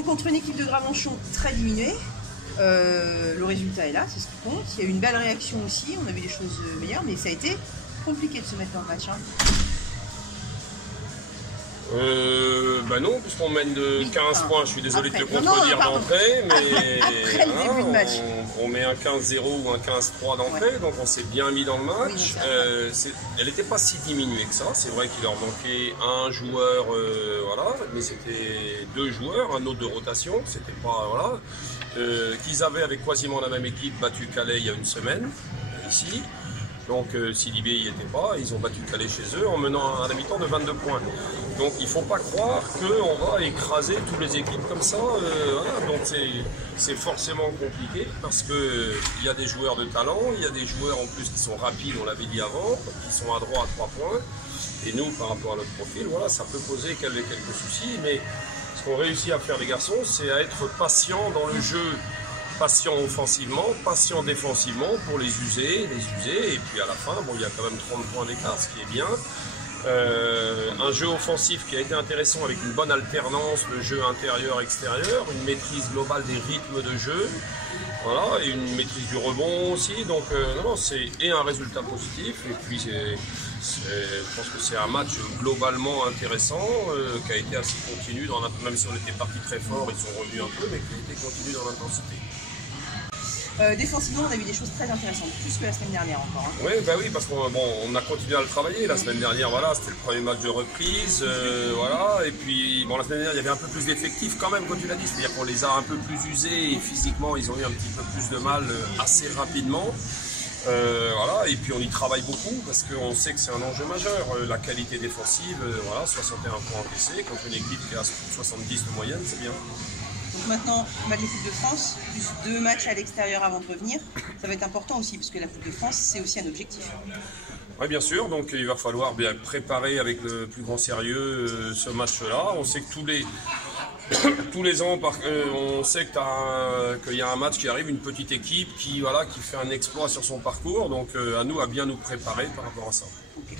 Donc contre une équipe de Gravenchon très diminuée, le résultat est là, c'est ce qui compte. Il y a eu une belle réaction aussi, on a vu des choses meilleures, mais ça a été compliqué de se mettre dans le match. Hein. Bah non, puisqu'on mène de 15 points, je suis désolé de te contredire d'entrée, mais après le début de match. On met un 15-0 ou un 15-3 d'entrée, donc on s'est bien mis dans le match. Oui, elle n'était pas si diminuée que ça, c'est vrai qu'il leur manquait un joueur, voilà, mais c'était 2 joueurs, un autre de rotation, c'était pas, voilà, qu'ils avaient avec quasiment la même équipe battu Calais il y a une semaine, ici. Donc Silibé n'y était pas, ils ont battu Calais chez eux en menant à la mi-temps de 22 points. Donc il ne faut pas croire qu'on va écraser toutes les équipes comme ça. Voilà. Donc c'est forcément compliqué parce qu'il y a des joueurs de talent, il y a des joueurs en plus qui sont rapides, on l'avait dit avant, qui sont adroits à 3 points. Et nous, par rapport à notre profil, voilà, ça peut poser quelques soucis. Mais ce qu'on réussit à faire les garçons, c'est à être patient dans le jeu. Patient offensivement, patient défensivement pour les user, et puis à la fin, bon, il y a quand même 30 points d'écart, ce qui est bien. Un jeu offensif qui a été intéressant avec une bonne alternance, le jeu intérieur-extérieur, une maîtrise globale des rythmes de jeu, voilà, et une maîtrise du rebond aussi. Donc non, c'est un résultat positif, et puis je pense que c'est un match globalement intéressant, qui a été assez continu, même si on était parti très fort, ils sont revenus un peu, mais qui a été continu dans l'intensité. Défensivement, on a vu des choses très intéressantes, plus que la semaine dernière encore. Hein. Oui, bah oui, parce qu'on a continué à le travailler. La semaine dernière, voilà, c'était le premier match de reprise, voilà. Et puis, bon, la semaine dernière, il y avait un peu plus d'effectifs quand même, comme tu l'as dit. C'est-à-dire qu'on les a un peu plus usés et physiquement, ils ont eu un petit peu plus de mal assez rapidement. Voilà, et puis on y travaille beaucoup parce qu'on sait que c'est un enjeu majeur. La qualité défensive, voilà, 61 points encaissés contre une équipe qui a 70 de moyenne, c'est bien. Donc maintenant, match de Coupe de France, plus 2 matchs à l'extérieur avant de revenir. Ça va être important aussi, parce que la Coupe de France, c'est aussi un objectif. Oui, bien sûr, donc il va falloir bien préparer avec le plus grand sérieux ce match-là. On sait que tous les ans, on sait qu'il y a un match qui arrive, une petite équipe qui fait un exploit sur son parcours. Donc à nous, à bien nous préparer par rapport à ça. Okay.